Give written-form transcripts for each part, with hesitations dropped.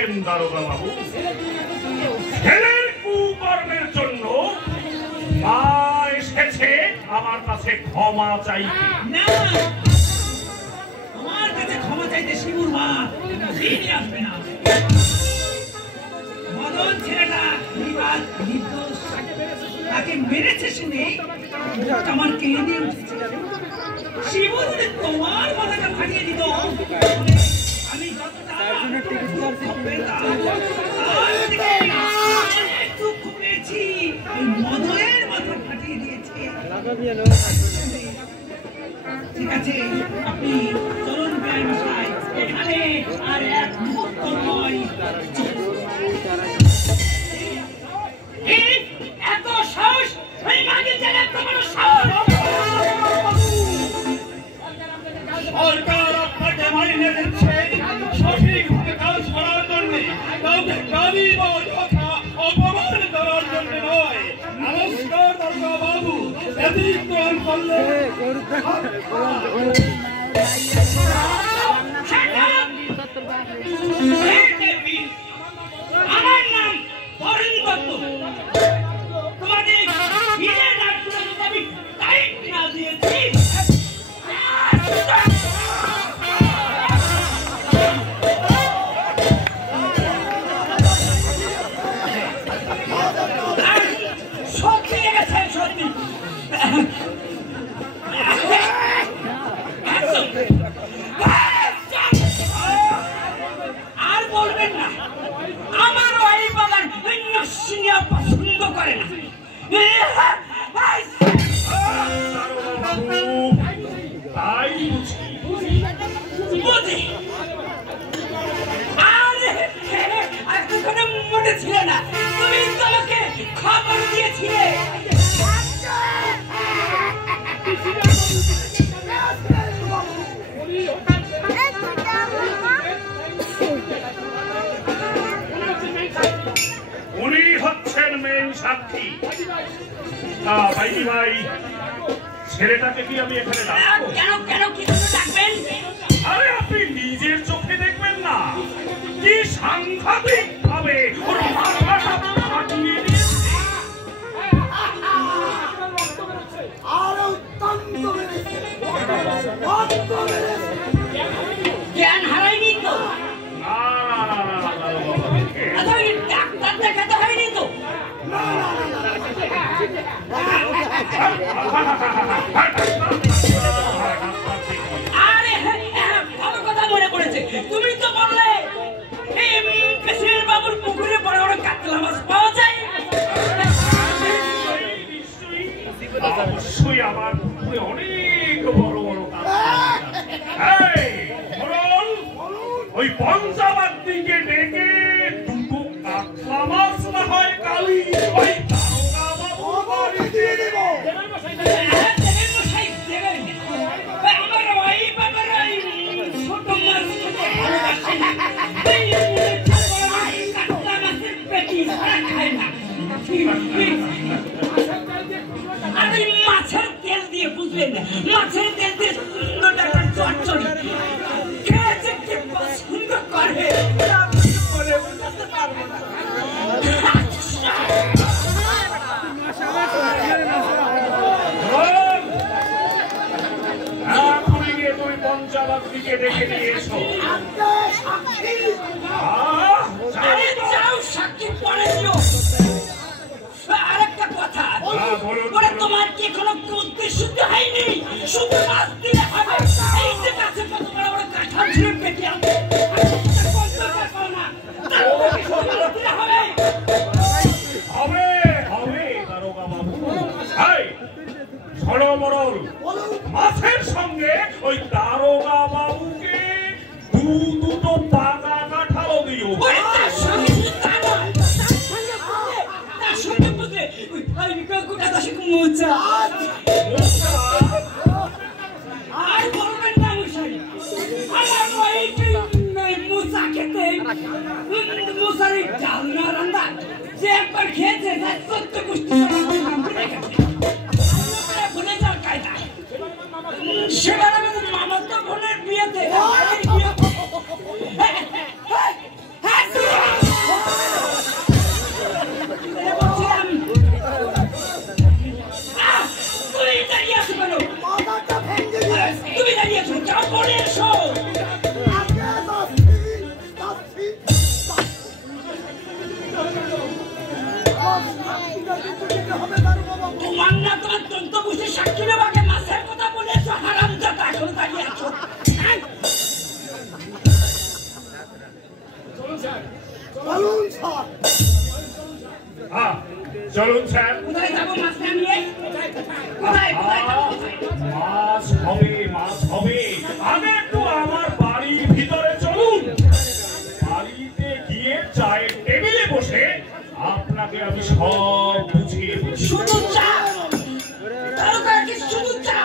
দেখেছেন দারোগা বাবু, ছেলের কুকর্মের জন্য মা এসেছে আমার কাছে ক্ষমা চাইতে। না, আমার কাছে ক্ষমা চাইতে শিবুর মা ফিরে আসবে না। মদন ছেলেটা নির্দোষ, তাকে মেরেছে শুনে আমার কেঁদে দিয়ে উঠেছে। শিবু যদি তোমার মাথাটা ফাটিয়ে দিত, আমি যতটা দুঃখ পেতাম দুঃখ পেয়েছি, এই মদনের মাথা ফাটিয়ে দিয়েছে। ঠিক আছে, আপনি চলুন প্রায় মশাই, এখানে আর এক মুহূর্ত নয়। এত সাহস এই মাগির জায়গায় তোমার সাহস! সরকার আপনাকে মাইনে দিচ্ছে সঠিকভাবে কাজ করার জন্য, কাউকে গালি বা অযথা অপমান করার জন্য নয়। নমস্কার দারোগা বাবু, ব্যতিক্রম করলে আমার নাম বরেন দত্ত। তোমাদের আমি তারিখ না দিয়েছি। সত্যি গেছে, সত্যি। আর বলবেন না, আমার ওই বাগান পছন্দ করে না। তাই বুঝি আর মনে ছিল না, তুমি তোমাকে খবর দিয়েছিলে। উনি হচ্ছেন মেন সাক্ষী। ভাই ভাই, ছেলেটাকে কি আমি এখানে ডাকবো? কেন কেন কি ডাকবেন? আরে আপনি নিজের চোখে দেখবেন না কি সাংঘাতিক ভাবে ওর মাথাটা ফাটিয়ে দিয়েছে। জ্ঞান হারায়নি তো? না, ডাক্তার দেখাতে হয়নি তো? আরে ভালো কথা মনে পড়েছে, তুমি তো বললে বাবুর পুকুরে বড় বড় কাতলা মাছ পাওয়া যায়। অবশ্যই আমার পুকুরে অনেক বড় বড় ওই পঞ্চাবাদ দিকে ডেকে দুটো কাতলা মাছ না হয় কালি ওই মাছের তেল দিয়ে, বুঝলেন না, মাছের তেল দিয়ে সুন্দর একটা চচ্চড়ি খেয়েছে, কি পছন্দ করে এখনই গিয়ে তুই পঞ্চাবাদ দিকে ডেকে নিয়ে এসো। যাও, সাক্ষী পরে দিও। আরেকটা কথা, তোমার কি কোনো উদ্দেশ্য হয়নি? শুধু মাছ দিলে হবে? এই যে কাছে কত বড় বড় কাঁঠাল ঝুড়ে পেটে আনবে, মাছের সঙ্গে ওই দারোগা বাবুকে দুটো পাকা কাঁঠাল দিও। আর বলবেন না মশাই, মোচা খেতে মশারি ডাল না রান্না, যে একবার খেয়েছে তার 14 গোষ্ঠী ভুলে যাওয়ার কায়দা। সেবার আমাদের মামার তো বোনের বিয়েতে তোমার না তোমার তন্ত বুঝে সাক্ষী নেবাকে মাছের কথা বলেছো হারামজাদা এখন দাঁড়িয়ে আছো চলুন স্যার কোথায় যাবো মাছ না নিয়ে কোথায় মাছ হবে আগে একটু আমার বাড়ির ভিতরে চলুন বাড়িতে গিয়ে চায়ের টেবিলে বসে আপনাকে আমি সব বুঝিয়ে বলছি শুধু চা তারকাকে শুধু চা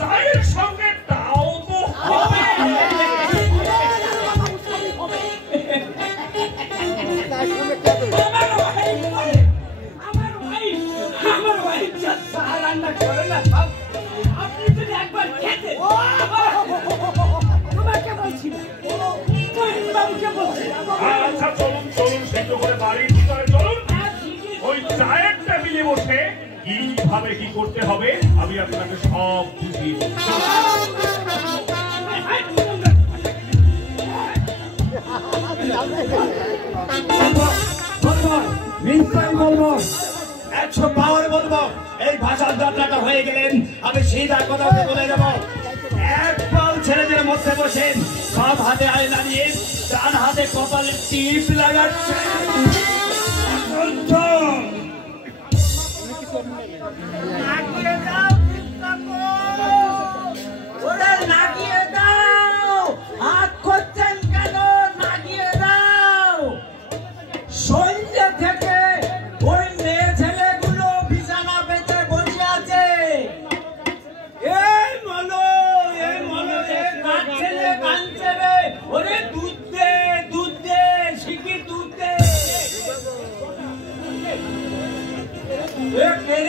চায়ের সঙ্গে তাও তো হবে আমার ওয়াইফ যা চা রান্না করে না আপনি যদি একবার খেতে তোমাকে বলছি বাবুকে বলছি আচ্ছা চলুন সেদ্ধ করে বাড়ির ভিতরে চলুন ওই চায়ের টেবিলে বসে কিভাবে কি করতে হবে আমি আপনাকে সব বুঝিয়ে বলছি বলবো 100 পাওয়ারে বলবো এই ভাষার যাত্রাটা হয়ে গেলেন আমি সিধা কথা বলে দেব এক পাল ছেলেদের মধ্যে বসেন সব হাতে আয়না নিয়ে ডান হাতে কপালে টিপ লাগাচ্ছে নাগিয়ে দাও হাত করছেন কেন নাগিয়ে দাও সন্ধ্যে থেকে ওই মেয়ে ছেলেগুলো বিছানা পেতে বসে আছে এই মনো কাঁদছে রে ওরে দুধ দে শিগগির দুধ দে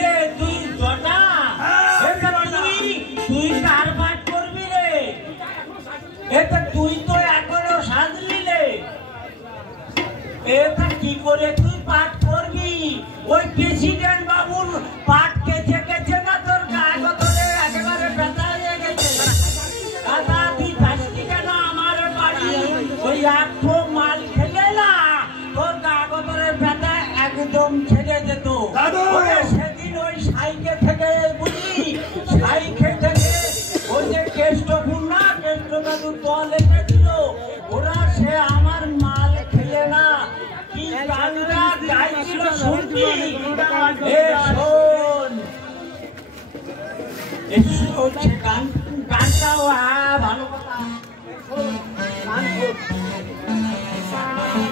রে তুই জটা তুই কার পাঠ করবি রে এটা তুই তো এখনো সাজলি রে এটা কি করে তুই পাঠ করবি ওই প্রেসিডেন্ট বাবুর পাঠ কেছে না তোর কাগজে একেবারে ব্যথা হয়ে গেছে দাদা তুই যাসনি কেন আমার বাড়ি ওই একশো মাল খেলে না তোর কাগজের ব্যথা একদম ছেড়ে যেত সেদিন ওই সাইকে থেকে বুঝি সাইকে থেকে ওই যে কেষ্টপূর্ণা কেষ্টদাদুর দল এসেছিল ওরা সে আমার মাল খেলে না কি গানটা গাইছিল শুনবি গানটাও ভালো কথা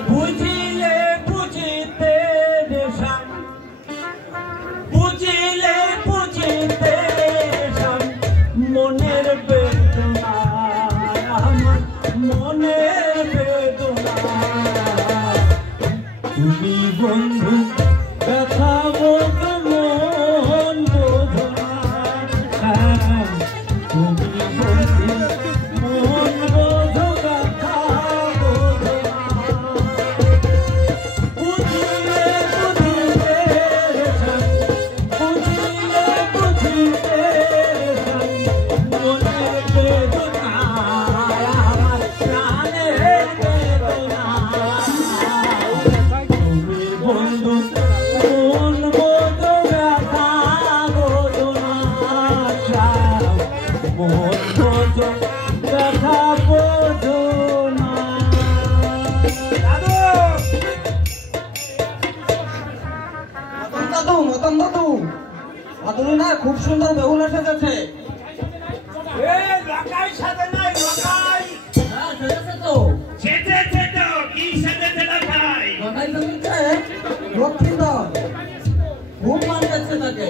বুঝিলে বুঝিতে মনের বেদনা আমার মনের বেদনা তুমি বন্ধু ব্যথা বোধ মন বোধনা তুমি বন্ধু মন বোধ ব্যথা বোধনা বুঝিলে মনের বেদনা আমার প্রাণের বেদনা তুমি বন্ধু মন বোধ ব্যথা বোধনা মন বোধ ব্যথা বোধনা মতন দাদু আদুরি না খুব সুন্দর বেহুলা সেজেছে খুব মান যাচ্ছে তাকে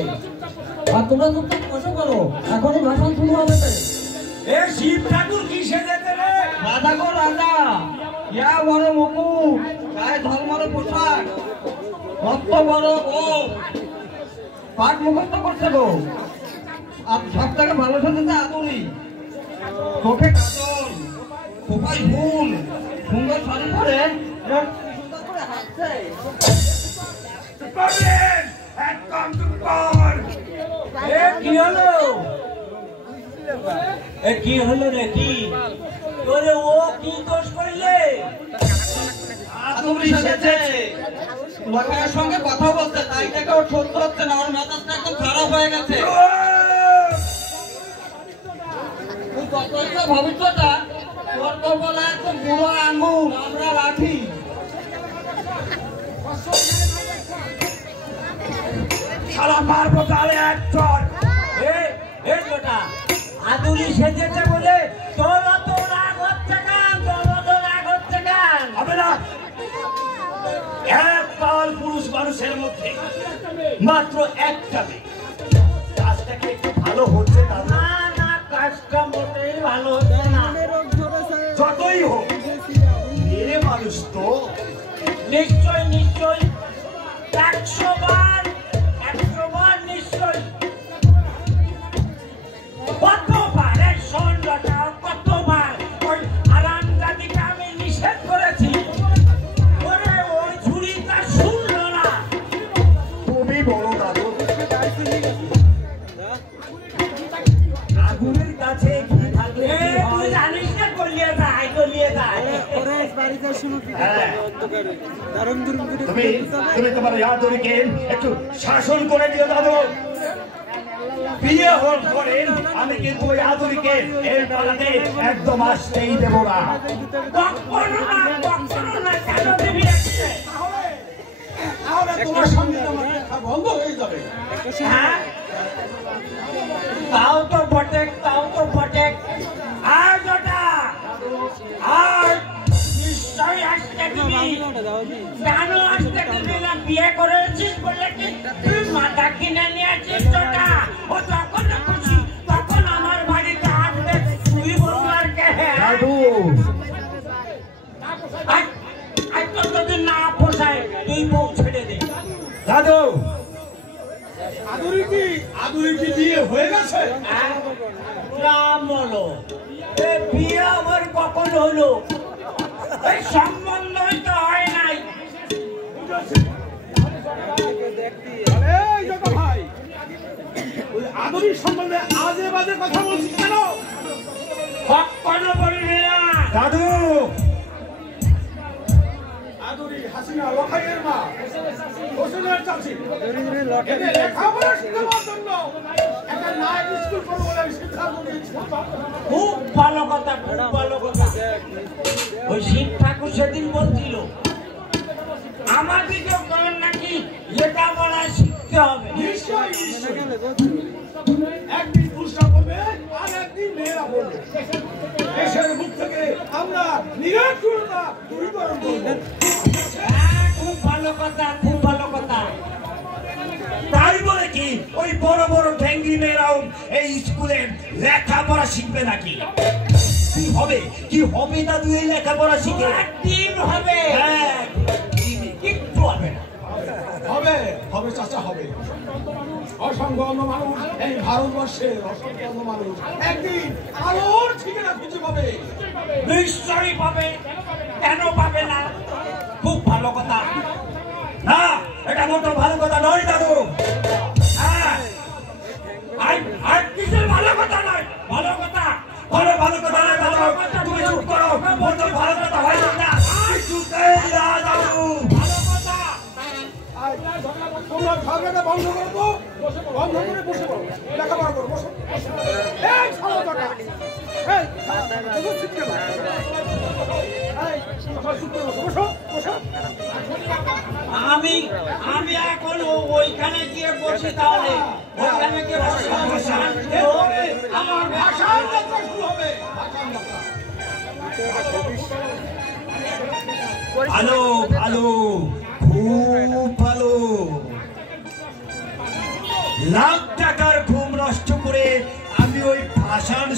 আর তোমরা তো কষ্ট করো এখনই ভাষণ শুরু হবে শিব ঠাকুর কি সেজেছে রে রাধা গো রাধা ইয়া বড় মুকুট গায়ে ধর্মর পোশাক কত বড় গো পাট মুখস্থ করছে গো আর সব থেকে ভালো সাথে আদুরি চোখে কাজল খোপায় ফুল সুন্দর শাড়ি পরে সুন্দর করে হাসছে কি হলো কি হলো রে কি তোরে ও কি দোষ করলে আদুরি সেজেছে লখাইয়ের সঙ্গে কথা বলতে, তাই থেকে ওর সহ্য হচ্ছে না, ওর মেজাজটা একদম খারাপ হয়ে গেছে। ভবিষ্যৎটা তোর তো বলে একদম বুড়ো আঙুল আমরা রাখি। শালা মারবো তাহলে এক চর। এই লোটা আদুলি সেজেছে বলে তোর অত রাগ হচ্ছে কেন? তোর অত রাগ হচ্ছে কেন? হবে না, এক পাল পুরুষ মানুষের মধ্যে মাত্র একটা মেয়ে, কাজটা কি একটু ভালো হচ্ছে? না না, কাজটা মোটেই ভালো হচ্ছে না। যতই হোক মেয়ে মানুষ তো। নিশ্চয় নিশ্চয়, 100 বার নিশ্চয়। কতবার সন্ধ্যাটা, কতবার ওই আরামদাদিকে আমি নিষেধ করেছি, ওরে ওই ঝুড়িটা শুনলো না। তুমি বলো দাদু, আগুনের কাছে কি থাকলে তুই জানিস না, গলিয়ে যায় গলিয়ে যায়। হ্যাঁ, তুমি তোমার ইয়াদুরিকে একটু শাসন করে দিও দাদু। বিয়ে হওয়ার পরে আমি কিন্তু ওই আদুরিকে এই পালাতে একদম আসতেই দেব না। কখনো না, কখনো না। কেন দিবি আসছে? তাহলে তোমার সঙ্গে আমার দেখা বন্ধ হয়ে যাবে। হ্যাঁ, তাও তো বটে, তাও তো বটে। আর ওটা আর নিশ্চয়ই আসতে দিবি। কেন আসতে দিবি না? বিয়ে করেছিস বলে কি তুই মাথা কিনে নিয়েছিস? ওটা ও যখন খুশি তখন আমার বাড়িতে আসবে, তুই বলবি আর কে? দাদু, আর তো যদি না পোষায় তুই বউ ছেড়ে দে। দাদু, আদুরি কি বিয়ে হয়ে গেছে? রাম হলো, বিয়ে আমার কখন হলো? এই সম্বন্ধই তো হয় নাই। ভাই, ওই আদুরির সম্বন্ধে আজে বাজে কথা বলছিস কেন? কখনো বলবি না। দাদু, আদুরি হাসিনা লখাইয়ের মা, হোসেনের চাচি। এদের লেখাপড়া শেখাবার জন্য একটা নাইট স্কুল করবো বলে আমি সিদ্ধান্ত নিয়েছি। খুব ভালো কথা, খুব ভালো কথা। ওই শিব ঠাকুর সেদিন বলছিল আমাদেরকেও করেন নাকি লেখাপড়া শিখতে হবে। নিশ্চয়ই নিশ্চয়ই, একদিন পুরুষরা বলবে আর একদিন মেয়েরা বলবে। দেশের মুখ থেকে আমরা নিরাপত্তা দূরীকরণ করবো। হ্যাঁ, খুব ভালো কথা, খুব ভালো কথা। তাই বলে কি ওই বড় বড় ঠেঙ্গি মেয়েরাও এই স্কুলে লেখাপড়া শিখবে নাকি? কি হবে, কি হবে দাদু এই লেখাপড়া শিখে? একদিন হবে। হ্যাঁ, কিচ্ছু হবে না। হবে হবে চাচা, হবে। অসংখ্য অন্য মানুষ, এই ভারতবর্ষের অসংখ্য অন্য মানুষ একদিন আলোর ঠিকানা খুঁজে পাবে। নিশ্চয়ই পাবে, কেন পাবে না? খুব ভালো কথা। না, এটা মোটো ভালো কথা নয় দাদু। হ্যাঁ, আর কিসের ভালো কথা নয়? ভালো কথা, ভালো ভালো কথা নয় দাদু, তুমি চুপ করো। মোটো ভালো কথা হয় না, কিছুতেই না দাদু। ভালো কথা। তোমরা ঝগড়াটা বন্ধ করবো, বন্ধ করে বসে পড়ো, লেখাপড়া করো। বসো, এই ছাড়ো টাকা, এই বসো, চুপ করে বসো। এই সবাই চুপ করে বসো, বসো বসো। আমি এখন ওইখানে গিয়ে বসি, তাহলে ওইখানে গিয়ে বসি। আমার ভাষার যাত্রা শুরু হবে। ভালো ভালো, খুব ভালো। লাখ টাকার ঘুম নষ্ট করে আমি ওই ভাষণ